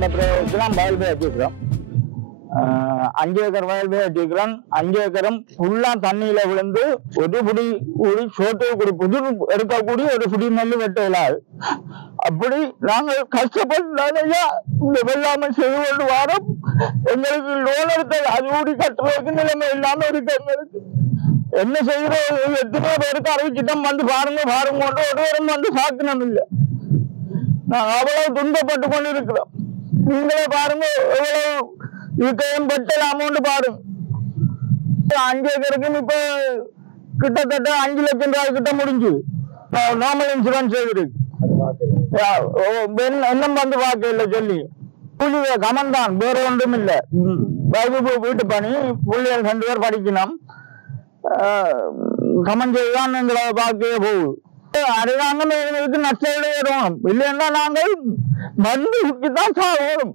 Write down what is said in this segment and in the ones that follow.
அந்த பிரயோகத்துலாம் வயல் போய் வச்சுக்கிறோம். 5 ஏக்கர் வயல் போய் வச்சுக்கிறோம். 5 ஏக்கரும் ஃபுல்லா தண்ணியில விழுந்து ஒரு புடி ஒரு சோட்டு குடி புது எடுக்கக்கூடிய ஒரு புடி நெல் வெட்ட இயலாது. அப்படி நாங்கள் கஷ்டப்பட்டு இந்த வெள்ளாமை செய்து கொண்டு வரோம். எங்களுக்கு லோன் எடுத்த அது கூடி கட்டுறதுக்கு நிலைமை இல்லாம இருக்கு. எங்களுக்கு என்ன செய்யறோம்? எத்தனையோ பேருக்கு அறிவிச்சிட்டம் வந்து பாருங்க பாருங்க ஒருவரும் வந்து பார்க்கணும் இல்லை. நாங்கள் அவ்வளவு துன்பப்பட்டு கொண்டு இருக்கிறோம். நீங்களே பாருங்க எவ்வளவு இதுக்கையும் பெற்றல் அமௌண்ட் பாருங்க. 5 ஏக்கருக்குன்னு இப்ப கிட்டத்தட்ட 5 லட்சம் ரூபாய் கிட்ட முடிஞ்சு நார்மல் இன்சூரன்ஸ் இருக்கு. இன்னும் வந்து பார்க்க இல்லை சொல்லி கூலி கமன் தான், வேற ஒன்றும் இல்லை. வீட்டு பணி பிள்ளைகள் 2 பேர் படிக்கணும். கமன் செய்துதான் எங்களை பார்க்கவே போகுது. அரசாங்கம் எங்களுக்கு நஷ்டம் ஏறும். இல்லைன்னா நாங்கள் வந்து சுற்றிதான் சாகும்.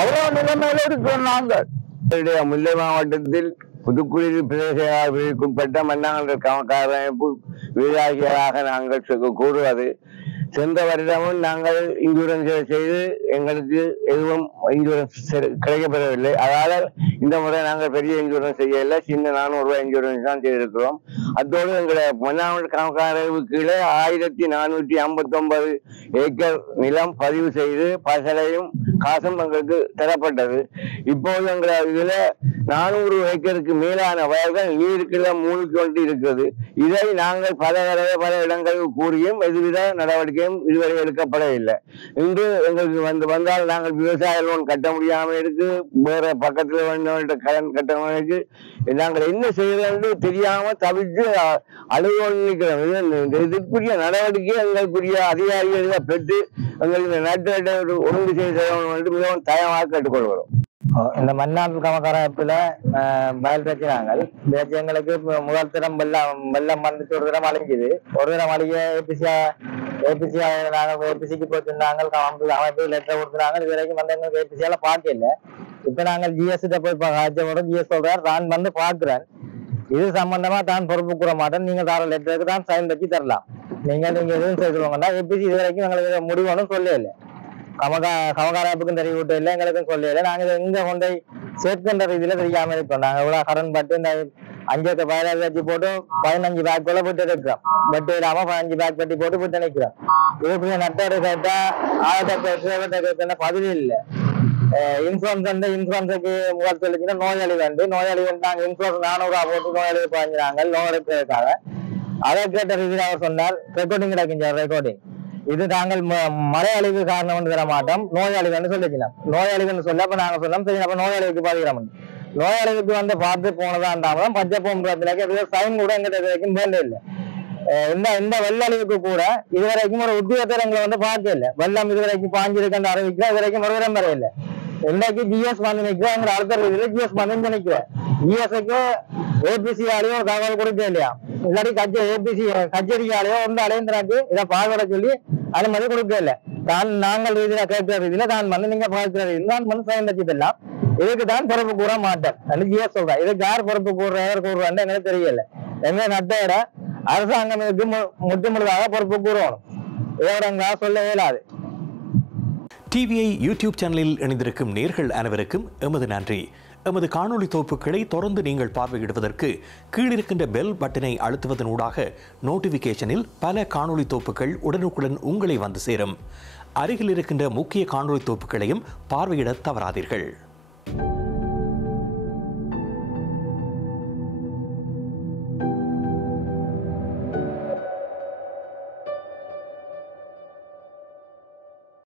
அவ்வளவு நிலைமையில இருக்கிறோம் நாங்கள். முல்லை மாவட்டத்தில் புதுக்குடி பிரதேசத்திற்குட்பட்ட மன்னாங்கல் கமக்காரமைப்பு வீராகியராக நாங்கள் கூறுவது, சென்ற வருடமும் நாங்கள் இன்சூரன்ஸ் செய்து எங்களுக்கு எதுவும் இன்சூரன்ஸ் கிடைக்கப்பெறவில்லை. அதால் இந்த முறை நாங்கள் பெரிய இன்சூரன்ஸ் செய்யவில்லை, சின்ன 400 ரூபாய் இன்சூரன்ஸ் தான் செய்திருக்கிறோம். அதோடு எங்களை மன்னாங்கல் கமக்காரமைப்பு கீழே 1459 ஏக்கர் நிலம் பதிவு செய்து பசலையும் காசும் எங்களுக்கு தரப்பட்டது. இப்போது எங்கள் இதுல 400 ஏக்கருக்கு மேலான வயல்கள் நீருக்குள்ள மூழ்கி கொண்டு இருக்கிறது. இதை நாங்கள் பல இடங்களில் கூறியும் எதுவித நடவடிக்கையும் இதுவரை எடுக்கப்படவில்லை. இன்று எங்களுக்கு வந்தால் நாங்கள் விவசாய லோன் கட்ட முடியாமல் இருக்கு, வேற பக்கத்துல வந்து கடன் கட்டணம் நாங்கள் என்ன செய்யறது தெரியாம தவிர்த்து அழுகோடு நிற்கிறோம். இதற்குரிய நடவடிக்கை எங்களுக்குரிய அதிகாரிகளை பெற்று எங்களுக்கு நாட்டு ஒழுங்கு செய்ய மிகவும் தயமாக கேட்டுக்கொள்கிறோம். இந்த மன்னார் கமக்காரமைப்புல வயல் பிரச்சனைகள் எங்களுக்கு முதல் தரம் வெள்ளம் வந்துட்டு ஒரு தரம் அழிஞ்சுது. ஒரு தரம் அழிய ஏபிசிக்கு போயிருந்தாங்க, அமைப்பு லெட்டர் கொடுத்துருந்தாங்க. இது வரைக்கும் வந்து எங்களுக்கு ஏபிசியால பார்க்கல. இப்ப நாங்கள் ஜிஎஸ் போய் ஜிஎஸ் சொல்றாரு, நான் வந்து பாக்குறேன். இது சம்பந்தமா தான் பொறுப்பு கூற மாட்டேன், நீங்க தர லெட்டருக்கு தான் சைன் வச்சு தரலாம். நீங்க எதுவும் செய்துவாங்கன்னா ஏபிசி இது வரைக்கும் எங்களுக்கு முடிவுன்னு சொல்லல. கமக்காரமைப்புக்கும் தெரிய இல்லை, எங்களுக்கும் சொல்லல. நாங்க எங்க கொண்டு சேர்க்கின்ற ரீதியில தெரியாம இருக்கோம். நாங்க இவ்வளவு கடன் பட்டு இந்த 5 ஏக்கர் வயல் வச்சு போட்டு 15 பேக் போல விட்டு இருக்கிறோம். வெட்டு இல்லாம 15 பேக் கட்டி போட்டு விட்டு நிற்கிறோம். இது நட்டாரு கேட்டா 1000 பதில் இல்லை. இன்சூரன்ஸுக்கு முதல் சொல்லிச்சுன்னா நோயாளி நாங்க இன்சூரன்ஸ் 400 ரூபா போட்டு நோயாளி பாஞ்சினாங்க லோன் எடுக்கிறதுக்காக. அதை கேட்ட ரீதியில் அவர் சொன்னார் ரெக்கார்டிங் கிடைக்கின்ற ரெக்கார்டிங் இது நாங்கள் மழை அழிவு காரணம் தர மாட்டோம், நோயாளிகள் சொல்லிக்கலாம். நோயாளிகள் சொல்ல அப்ப நாங்க சொன்னோம் சரி அப்ப நோயாளிக்கு பாதிக்கிறோம். நோயாளிகளுக்கு வந்து பார்த்து போனதான் பச்சை போன்றதுக்கு சைன் கூட எங்கிட்ட இது வரைக்கும் வேண்ட இல்லை. இந்த வெள்ள அழிவுக்கு கூட இதுவரைக்கும் ஒரு உத்தியோகத்தை எங்களை வந்து பார்க்க இல்லை. வெள்ளம் இதுவரைக்கும் பாஞ்சிருக்கேன் அறிவிக்கிறேன், இது வரைக்கும் ஒரு இடம் வர இல்லை. இன்னைக்கு ஜிஎஸ் வந்து நிற்கிறேன், எங்களை அடுத்த ரீதியில ஜிஎஸ் வந்து நிற்கிறேன். ஜிஎஸ்க்கு ஏபிசியாலேயோ தகவல் கொடுக்க இல்லையா, இல்லாட்டி கச்சேரியாலேயோ வந்து அலைந்தராக்கு இதை பார்க்க சொல்லி அனுமதி கொடுக்க இல்லை. நாங்கள் ரீதியில கேட்கிற ரீதியில தான் வந்து நீங்க பார்க்கிற ரீதியில் தான் வந்து சைன் வச்சதெல்லாம் இதுக்கு தான் பொறுப்பு கூற மாட்டேன் ஜிஎஸ் சொல்றேன். இதுக்கு யார் பொறுப்பு கூறுறான்னு எங்களுக்கு தெரியல. எங்க நட்டையிட அரசாங்கம் இதுக்கு முற்றுமுழுதாக பொறுப்பு கூறணும். இதோட எங்களால் சொல்ல இயலாது. டிவிஐ யூடியூப் சேனலில் இணைந்திருக்கும் நேர்கள் அனைவருக்கும் எமது நன்றி. எமது காணொளி தொகுப்புகளை தொடர்ந்து நீங்கள் பார்வையிடுவதற்கு கீழிருக்கின்ற பெல் பட்டனை அழுத்துவதனூடாக நோட்டிபிகேஷனில் பல காணொளி தொகுப்புகள் உடனுக்குடன் உங்களை வந்து சேரும். அருகில் இருக்கின்ற முக்கிய காணொளி தொகுப்புகளையும் பார்வையிட தவறாதீர்கள்.